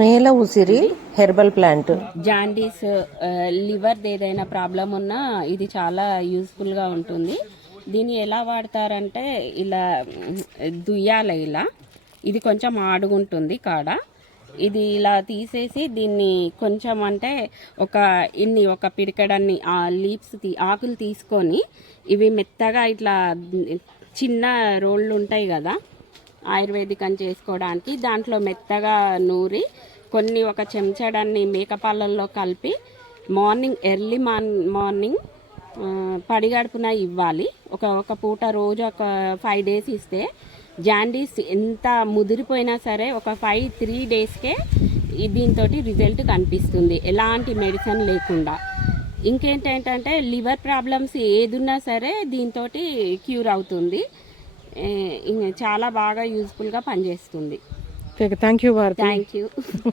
నేల ఉసిరి herbal plant. Jaundice liver లివర్ది ఏదైనా ప్రాబ్లం ఉన్నా ఇది చాలా యూస్ఫుల్గా ఉంటుంది. దీన్ని ఎలా వాడతారంటే ఇలా దుయ్యాలి ఇలా. ఇది కొంచెం ఆడుగుంటుంది కాడ. ఇది ఇలా తీసేసి దీన్ని కొంచెం అంటే ఒక ఇన్ని ఒక పిడికడన్ని ఆ లీవ్స్ తీ ఆకులు తీసుకొని ఇవి మెత్తగా ఇట్లా చిన్న రోళ్ళు ఉంటాయి కదా. ఆయుర్వేదికం చేసుకోవడానికి దాంట్లో మెత్తగా నూరి కొన్ని ఒక చెంచాడాన్ని మేకపాలల్లో కలిపి మార్నింగ్ ఎర్లీ మార్న్ మార్నింగ్ పడిగడుపున ఇవ్వాలి. ఒక ఒక పూట రోజు ఒక ఫైవ్ డేస్ ఇస్తే జాండీస్ ఎంత ముదిరిపోయినా సరే ఒక ఫైవ్ త్రీ డేస్కే దీంతో రిజల్ట్ కనిపిస్తుంది. ఎలాంటి మెడిసిన్ లేకుండా. ఇంకేంటంటే లివర్ ప్రాబ్లమ్స్ ఏదున్నా సరే దీంతో క్యూర్ అవుతుంది. చాలా బాగా యూస్ఫుల్గా పనిచేస్తుంది. Thank you thank you